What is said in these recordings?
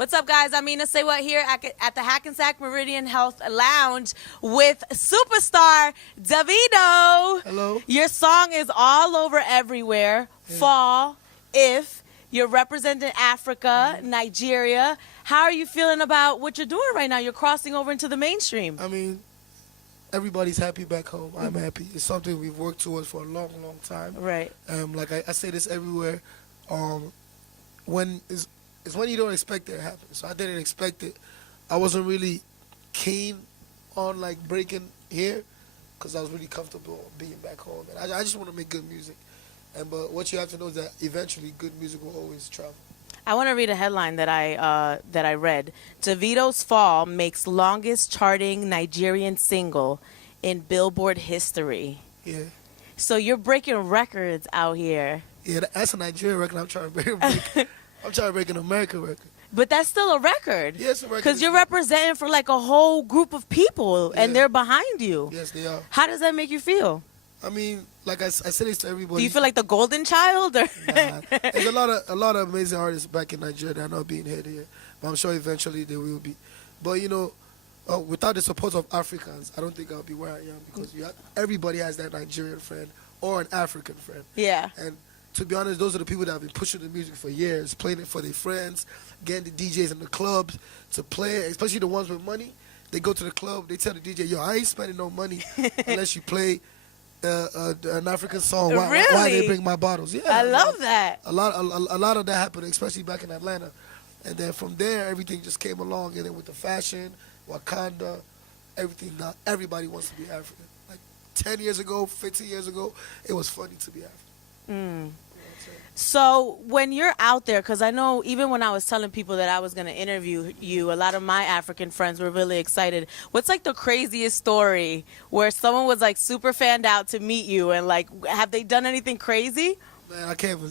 What's up, guys? I'm Mina SayWhat here at the Hackensack Meridian Health Lounge with superstar Davido. Hello. Your song is all over everywhere. Yeah. Fall, If. You're representing Africa, Nigeria. How are you feeling about what you're doing right now? You're crossing over into the mainstream. I mean, everybody's happy back home. I'm happy. It's something we've worked towards for a long, long time. Right. Like I say this everywhere. When it's when you don't expect it to happen. So I didn't expect it. I wasn't really keen on like breaking here because I was really comfortable being back home. And I just want to make good music. But what you have to know is that eventually good music will always travel. I want to read a headline that I read. Davido's Fall makes longest charting Nigerian single in Billboard history. Yeah. So you're breaking records out here. Yeah, that's a Nigerian record. I'm trying to break an American record. But that's still a record. Yeah, it's a record. Because you're representing for like a whole group of people, and they're behind you. Yes, they are. How does that make you feel? I mean, like I say this to everybody. Do you feel like the golden child? Or? Nah, there's a lot of amazing artists back in Nigeria that are not being heard here. But I'm sure eventually they will be. But, without the support of Africans, I don't think I'll be where I am because everybody has that Nigerian friend or an African friend. Yeah. And to be honest, those are the people that have been pushing the music for years, playing it for their friends, getting the DJs in the clubs to play it, especially the ones with money. They go to the club, they tell the DJ, yo, I ain't spending no money unless you play an African song. Why they bring my bottles? Yeah, I love that. A lot of that happened, especially back in Atlanta. And then from there, everything just came along. And then with the fashion, Wakanda, everything. Now everybody wants to be African. Like 10 years ago, 15 years ago, it was funny to be African. You know what I'm saying? So when you're out there, because I know even when I was telling people that I was going to interview you, a lot of my African friends were really excited. What's like the craziest story where someone was like super fanned out to meet you, and like, have they done anything crazy? Man, I can't even.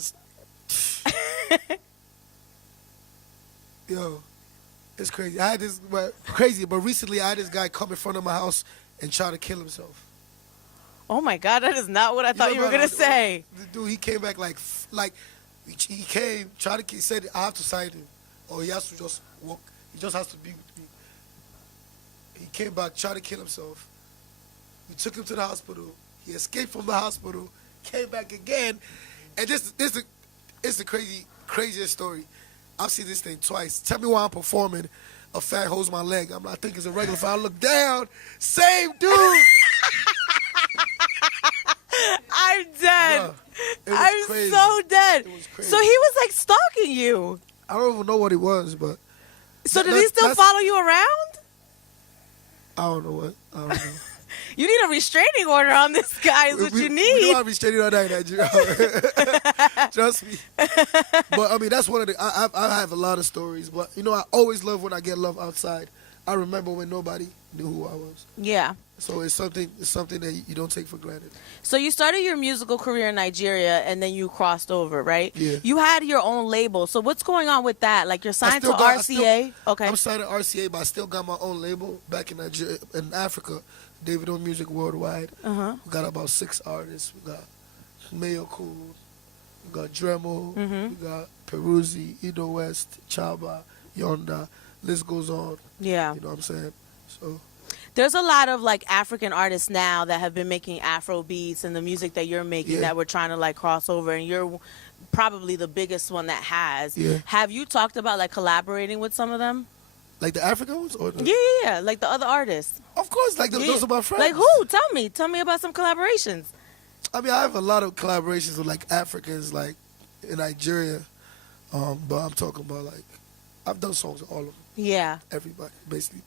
Yo, it's crazy. I had this, but recently I had this guy come in front of my house and try to kill himself. Oh my God, that is not what I thought you were gonna say. The dude, he came back like he came, he said I have to sign him, or he has to just walk. He just has to be with me. He came back, tried to kill himself. We took him to the hospital. He escaped from the hospital, came back again, and this is the craziest story. I've seen this thing twice. Tell me why I'm performing. A fat holds my leg. I think it's a regular fat. I look down, same dude. I'm dead. Bruh, I'm crazy. so dead. It was crazy. So he was like stalking you. I don't even know what it was, but. So did he still follow you around? I don't know. You need a restraining order on this guy is what you need. We don't have restraining order in Nigeria. Trust me. But I mean, that's one of the, I have a lot of stories, but I always love when I get love outside. I remember when nobody knew who I was. Yeah. So it's something that you don't take for granted. So you started your musical career in Nigeria, and then you crossed over, right? Yeah. You had your own label. So what's going on with that? Like you're signed to RCA? Okay. I'm signed to RCA, but I still got my own label back in Nigeria, in Africa, Davido Music Worldwide. Uh-huh. We got about 6 artists. We got Mayo Cool, we got Dremel, we got Peruzzi, Ido West, Chaba, Yonda. List goes on. Yeah. You know what I'm saying? So. There's a lot of like African artists now that have been making Afro beats and the music that you're making that we're trying to like cross over, and you're probably the biggest one that has. Yeah. Have you talked about like collaborating with some of them? Like the African ones? Or Yeah, like the other artists. Of course, those are my friends. Like who? Tell me about some collaborations. I mean, I have a lot of collaborations with like Africans, like in Nigeria, but I'm talking about like, I've done songs with all of them. Yeah. Everybody, basically.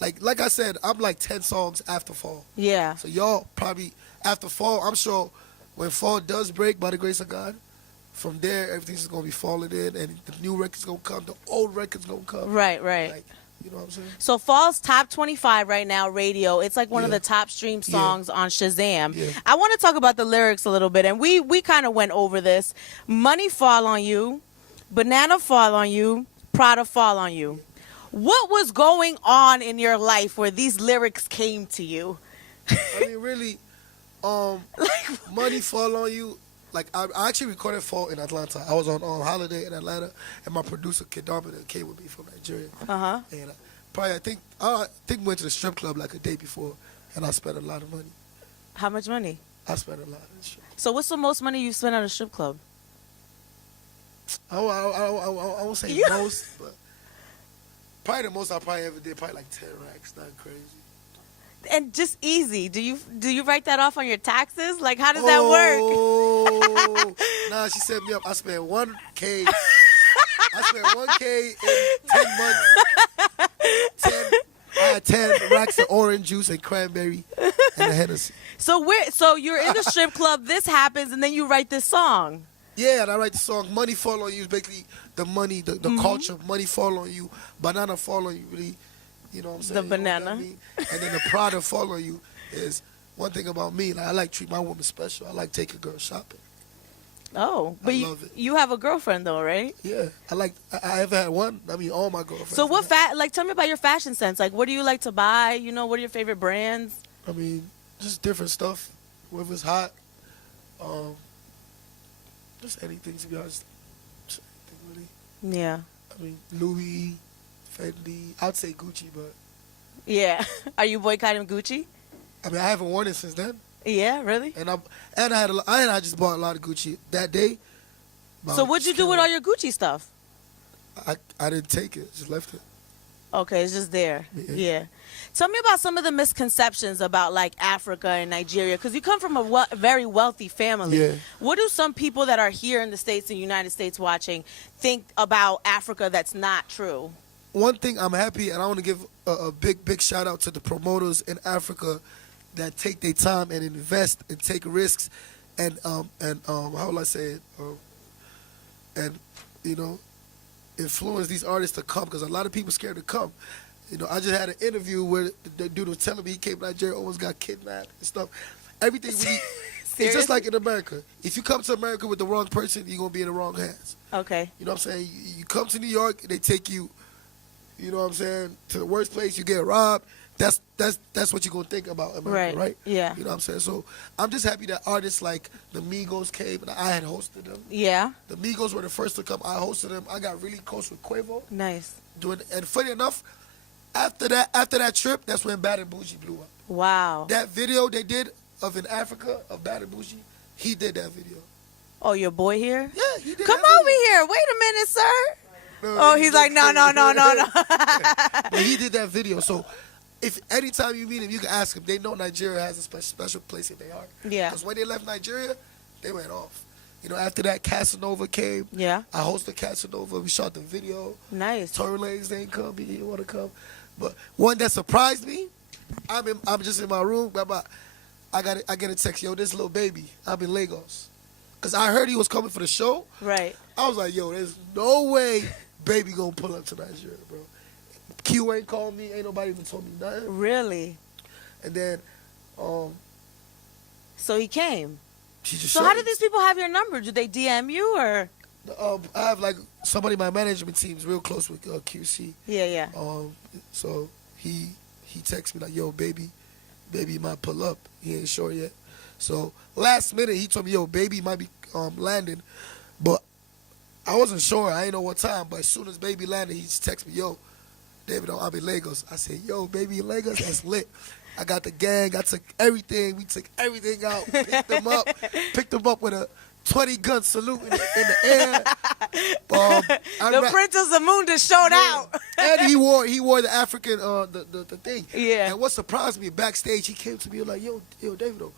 Like I said, I'm like 10 songs after Fall. Yeah. So y'all probably, after Fall, I'm sure when Fall does break, by the grace of God, from there, everything's just going to be falling in, and the new record's going to come, the old record's going to come. Right. Like, you know what I'm saying? So Fall's top 25 right now, radio. It's like one of the top stream songs on Shazam. Yeah. I want to talk about the lyrics a little bit, and we kind of went over this. Money fall on you, banana fall on you, Prada fall on you. What was going on in your life where these lyrics came to you? I mean, really, money fall on you. like I actually recorded Fall in Atlanta. I was on holiday in Atlanta, and my producer Kid Dominic came with me from Nigeria. And I think we went to the strip club like a day before, and I spent a lot of money. How much money? I spent a lot on the strip. So what's the most money you spent at a strip club? I won't say most, but probably the most I probably ever did, probably like 10 racks. Not crazy. And just easy. Do you write that off on your taxes? Like, how does that work? Oh, nah, she set me up. I spent 1K. I spent 1K in 10 months. I had 10 racks of orange juice and cranberry and a Hennessy. So you're in the strip club. This happens, and then you write this song. Yeah, and I write the song "Money Fall on You." Is basically the money, the culture. Money fall on you, banana fall on you. Really. You know what I'm saying? The banana. You know what I mean? And then the Prada follow you is one thing about me. Like, I like treat my woman special. I like taking girls shopping. Oh, but love it. You have a girlfriend though, right? Yeah, I ever had one. I mean, all my girlfriends. So what tell me about your fashion sense. Like, what do you like to buy? You know, what are your favorite brands? I mean, just different stuff. Whatever it's hot. Just anything, to be honest. Just anything, really. Yeah. I mean, Louis, Fendi. I'd say Gucci, but. Yeah. Are you boycotting Gucci? I mean, I haven't worn it since then. Yeah, really? And I just bought a lot of Gucci that day. So what'd you do with all your Gucci stuff? I didn't take it. Just left it. Okay, it's just there. Yeah. Tell me about some of the misconceptions about like Africa and Nigeria, because you come from a very wealthy family. Yeah. What do some people that are here in the States and United States watching think about Africa that's not true? One thing I'm happy, and I want to give a big shout out to the promoters in Africa that take their time and invest and take risks, and how will I say it? And you know, influence these artists to come, because a lot of people scared to come. You know, I just had an interview where the dude was telling me he came to Nigeria, almost got kidnapped and stuff. Everything really, it's just like in America. If you come to America with the wrong person, you're gonna be in the wrong hands. Okay. You know what I'm saying? You come to New York, they take you, you know what I'm saying, to the worst place, you get robbed. That's what you're gonna think about America, right? Yeah. You know what I'm saying? So I'm just happy that artists like the Migos came and I had hosted them. Yeah. The Migos were the first to come. I hosted them. I got really close with Quavo. Nice. And funny enough, after that trip, that's when Bad and Bougie blew up. Wow. That video they did of in Africa of Bad and Bougie, he did that video. Oh, your boy here? Yeah, he did. Come that over here. Wait a minute, sir. No, Oh, he's like, no. But he did that video. So if anytime you meet him, you can ask him. They know Nigeria has a special place in their heart. Yeah. Because when they left Nigeria, they went off. You know, after that, Casanova came. Yeah. I hosted Casanova. We shot the video. Nice. Tory Lanez didn't come. He didn't want to come. But one that surprised me, I'm just in my room. I get a text. Yo, this Lil Baby. I'm in Lagos. Because I heard he was coming for the show. Right. I was like, yo, there's no way Baby gonna pull up to Nigeria, bro. Q ain't called me. Ain't nobody even told me nothing. Really? And then, So he came. she just. So how did these people have your number? Did they DM you or? I have like somebody in my management team's real close with QC. Yeah. So he texted me like, yo, baby might pull up. He ain't sure yet. So last minute he told me, yo, Baby might be landing, but I wasn't sure. I ain't know what time. But as soon as Baby landed, he just texted me, yo, Davido, I'm in Lagos. I said, yo, Baby in Lagos, that's lit. I got the gang. I took everything. We took everything out. Picked them up with a 20-gun salute in the air. The Princess of Moon just showed out. And he wore the African the thing. Yeah. And what surprised me, backstage, he came to me like, yo, Davido,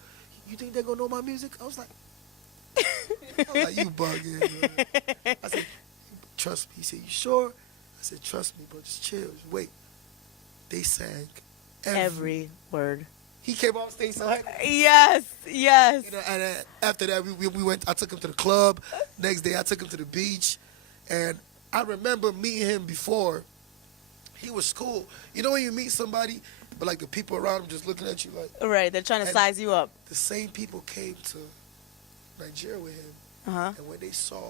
you think they're gonna know my music? I was like, you bugging. Man. I said, trust me. He said, you sure? I said, trust me, bro. Just chill. Just wait. They sang Every word. He came on stage so happy. Yes. You know, and after that, we went. I took him to the club. Next day, I took him to the beach, and I remember meeting him before. He was cool. You know when you meet somebody, but like the people around him just looking at you like. Right, they're trying to size you up. The same people came to Nigeria with him, and when they saw,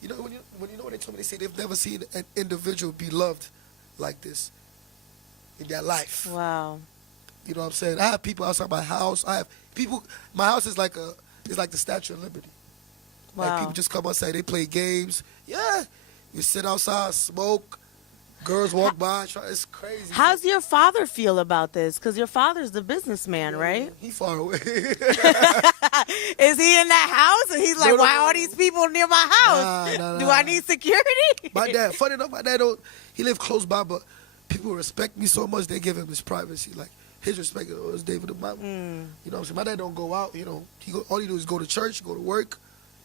you know, when they told me, they say they've never seen an individual be loved like this in their life. Wow. You know what I'm saying? I have people outside my house. I have people. My house is like the Statue of Liberty. Like Wow. people just come outside, they play games. Yeah, you sit outside, smoke. Girls walk by. It's crazy. How's your father feel about this? Because your father's the businessman, right? He far away. Is he in that house? And he's like, No, why no. all these people near my house? Nah. Do I need security? My dad, funny enough, my dad don't. He lived close by, but people respect me so much. They give him his privacy, like his respect is David the Bible. You know what I'm saying? My dad don't go out. You know, all he do is go to church, go to work,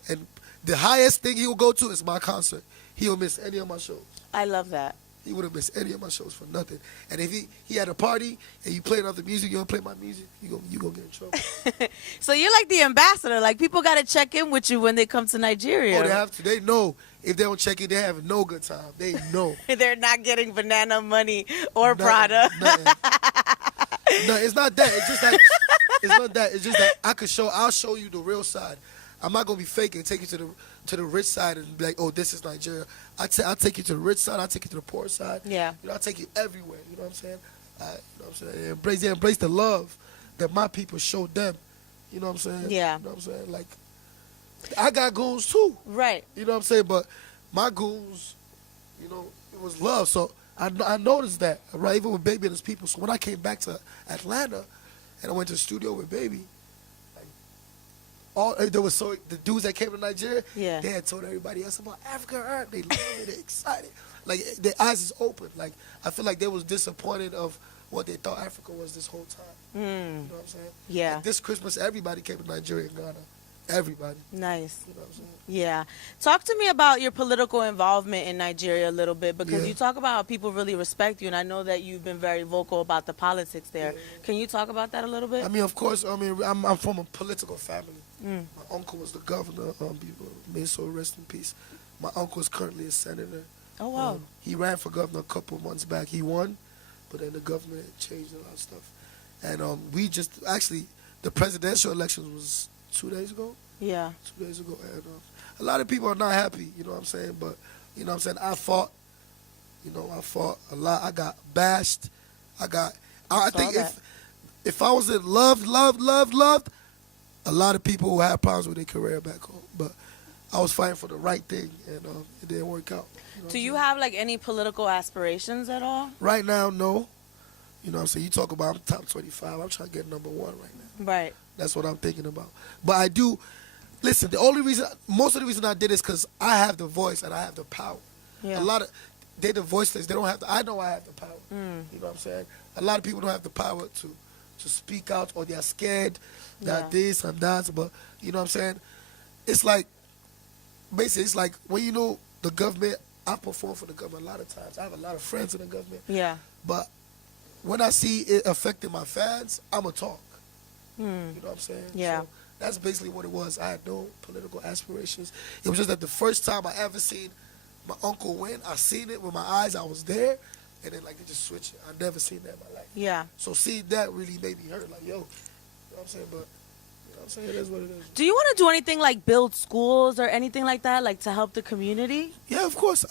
and the highest thing he will go to is my concert. He don't miss any of my shows. I love that. He wouldn't miss any of my shows for nothing. And if he had a party and you play other music, you don't play my music, you gonna get in trouble. So you're like the ambassador. Like people got to check in with you when they come to Nigeria. Oh, they have to. They know if they don't check it, they have no good time. They know. They're not getting banana money or Nothing, Prada. nothing. No, it's not that. It's just like it's not that. It's just that I'll show you the real side. I'm not gonna be fake and take you to the rich side and be like, oh, this is Nigeria. I'll take you to the rich side. I'll take you to the poor side. Yeah. You know, I'll take you everywhere. You know what I'm saying? You know what I'm saying? They embrace the love that my people showed them. You know what I'm saying? Yeah. You know what I'm saying? Like, I got goons too. Right. You know what I'm saying? But my goons, you know, it was love. So I noticed that, right? Even with Baby and his people. So when I came back to Atlanta and I went to the studio with Baby, the dudes that came to Nigeria, Yeah. they had told everybody else about African art. They love it, they excited. Like their eyes is open. Like I feel like they was disappointed of what they thought Africa was this whole time. You know what I'm saying? Yeah. Like this Christmas, everybody came to Nigeria and Ghana. Everybody. Nice. You know what I'm saying? Yeah. Talk to me about your political involvement in Nigeria a little bit, because Yeah. you talk about how people really respect you, and I know that you've been very vocal about the politics there. Can you talk about that a little bit? I mean, of course. I mean, I'm from a political family. My uncle was the governor. May his soul rest in peace. My uncle is currently a senator. Oh, wow. He ran for governor a couple of months back. He won, but then the government changed a lot of stuff. And we just actually the presidential elections was 2 days ago. Yeah. 2 days ago, and a lot of people are not happy. You know what I'm saying? But you know what I'm saying? I fought. You know, I fought a lot. I got bashed. I think if I was in loved, a lot of people who had problems with their career back home. But I was fighting for the right thing, and it didn't work out. You know what Do I'm you saying? have like any political aspirations at all? Right now, no. You know what I'm saying? You talk about I'm top 25. I'm trying to get #1 right now. Right. That's what I'm thinking about. But I do, listen, most of the reason I did is because I have the voice and I have the power. Yeah. They're the voiceless. They don't have I know I have the power. You know what I'm saying? A lot of people don't have the power to speak out, or they're scared that this and that. But, you know what I'm saying? It's like, basically, it's like when you know the government, I perform for the government a lot of times. I have a lot of friends in the government. Yeah. But when I see it affecting my fans, I'm going to talk. You know what I'm saying? Yeah. So that's basically what it was. I had no political aspirations. It was just that the first time I ever seen my uncle win, I seen it with my eyes. I was there, and then like they just switched it. I never seen that in my life. Yeah. So seeing that really made me hurt. Like, yo, you know what I'm saying? But you know what I'm saying? It is what it is. Do you want to do anything like build schools or anything like that, like to help the community? Yeah, of course.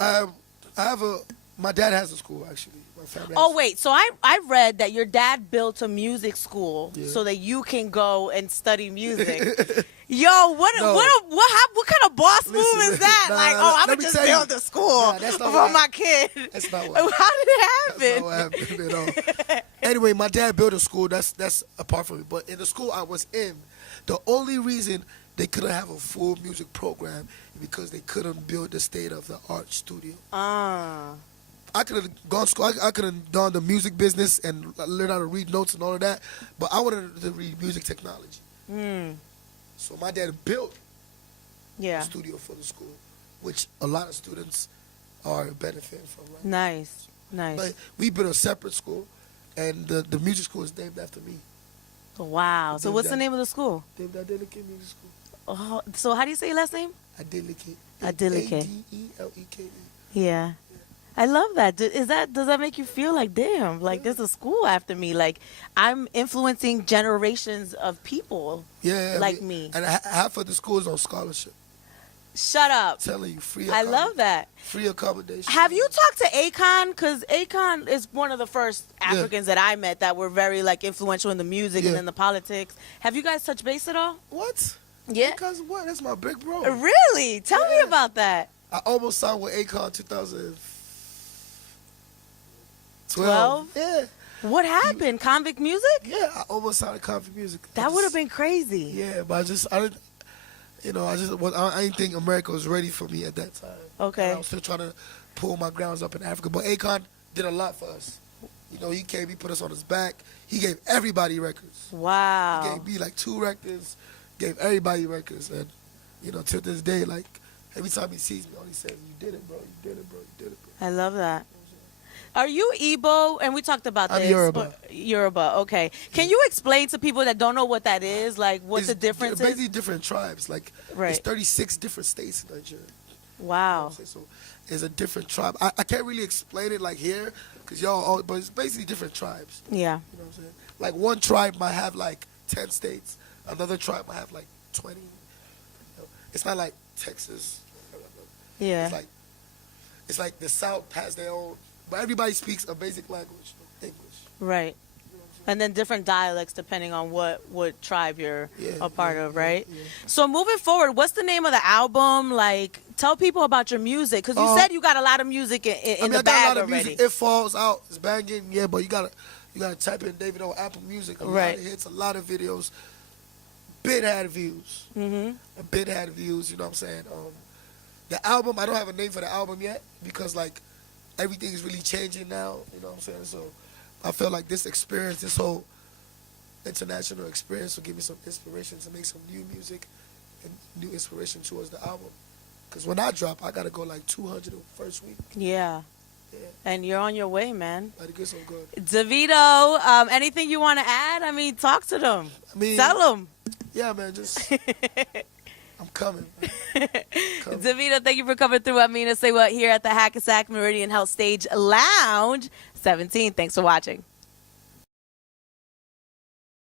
My dad has a school actually. My family. Oh has- wait, so I read that your dad built a music school Yeah. so that you can go and study music. Yo, what No. what kind of boss move Listen, is that? nah, like, nah, oh, I'm let gonna me just tell you. build a school Nah, that's not for what my kid. That's not what How did it That's happen? not what happened at all. Anyway, my dad built a school. That's apart from it. But in the school I was in, the only reason they couldn't have a full music program is because they couldn't build the state-of-the-art studio. I could have gone to school. I could have done the music business and learned how to read notes and all of that. But I wanted to read music technology. So my dad built a Yeah. studio for the school, which a lot of students are benefiting from. Right? Nice. But we built a separate school, and the music school is named after me. Wow. So what's the name of the school? Named Adeleke Music School. Oh, so how do you say your last name? Adeleke. Adeleke. Adeleke. Yeah. I love that. Does that make you feel like, damn, like there's a school after me? Like I'm influencing generations of people like me. And half of the school is on scholarship. Shut up. Telling you, free. I love that. Free accommodation. Have you talked to Akon? Because Akon is one of the first Africans that I met that were very like influential in the music and in the politics. Have you guys touched base at all? What? Yeah. Because what? That's my big bro. Really? Tell me Yeah. about that. I almost signed with Akon 2012. 12? Yeah. What happened? Convict Music? Yeah, I almost signed a Convict Music. That would have been crazy. Yeah, but I didn't, I didn't think America was ready for me at that time. Okay. And I was still trying to pull my grounds up in Africa. But Akon did a lot for us. You know, he came, he put us on his back. He gave everybody records. Wow. He gave me like 2 records, gave everybody records. And, you know, to this day, like, every time he sees me, all he says, you did it, bro, you did it, bro, you did it, bro. I love that. Are you Igbo? And we talked about I'm this. Yoruba. Yoruba, okay. Can you explain to people that don't know what that is, like what the difference Basically is? different tribes. Like, Right. It's 36 different states in Nigeria. Wow. So it's a different tribe. I can't really explain it like here, because but it's basically different tribes. Yeah. You know what I'm saying? Like one tribe might have like 10 states, another tribe might have like 20. You know? It's not like Texas. Yeah. It's like the South has their own, but everybody speaks a basic language, English. Right. And then different dialects depending on what tribe you're a part of, right? Yeah. So moving forward, what's the name of the album? Like, tell people about your music, because you said you got a lot of music in the I got bag a lot of already. music. It Falls Out. It's banging, yeah, but you gotta type in Davido Apple Music. A lot of hits, a lot of videos. Bit had views. Mm-hmm. A bit had views. You know what I'm saying? The album, I don't have a name for the album yet because like everything is really changing now. You know what I'm saying? So I feel like this experience, this whole international experience, will give me some inspiration to make some new music and new inspiration towards the album. Because when I drop, I gotta go like 200 the first week. Yeah. Yeah. And you're on your way, man. Gotta get some good. Davido, anything you want to add? I mean, talk to them. Tell them. Yeah, man, just I'm coming. Man. Davido, thank you for coming through. Mina SayWhat here at the Hackensack Meridian Health Stage Lounge 17. Thanks for watching.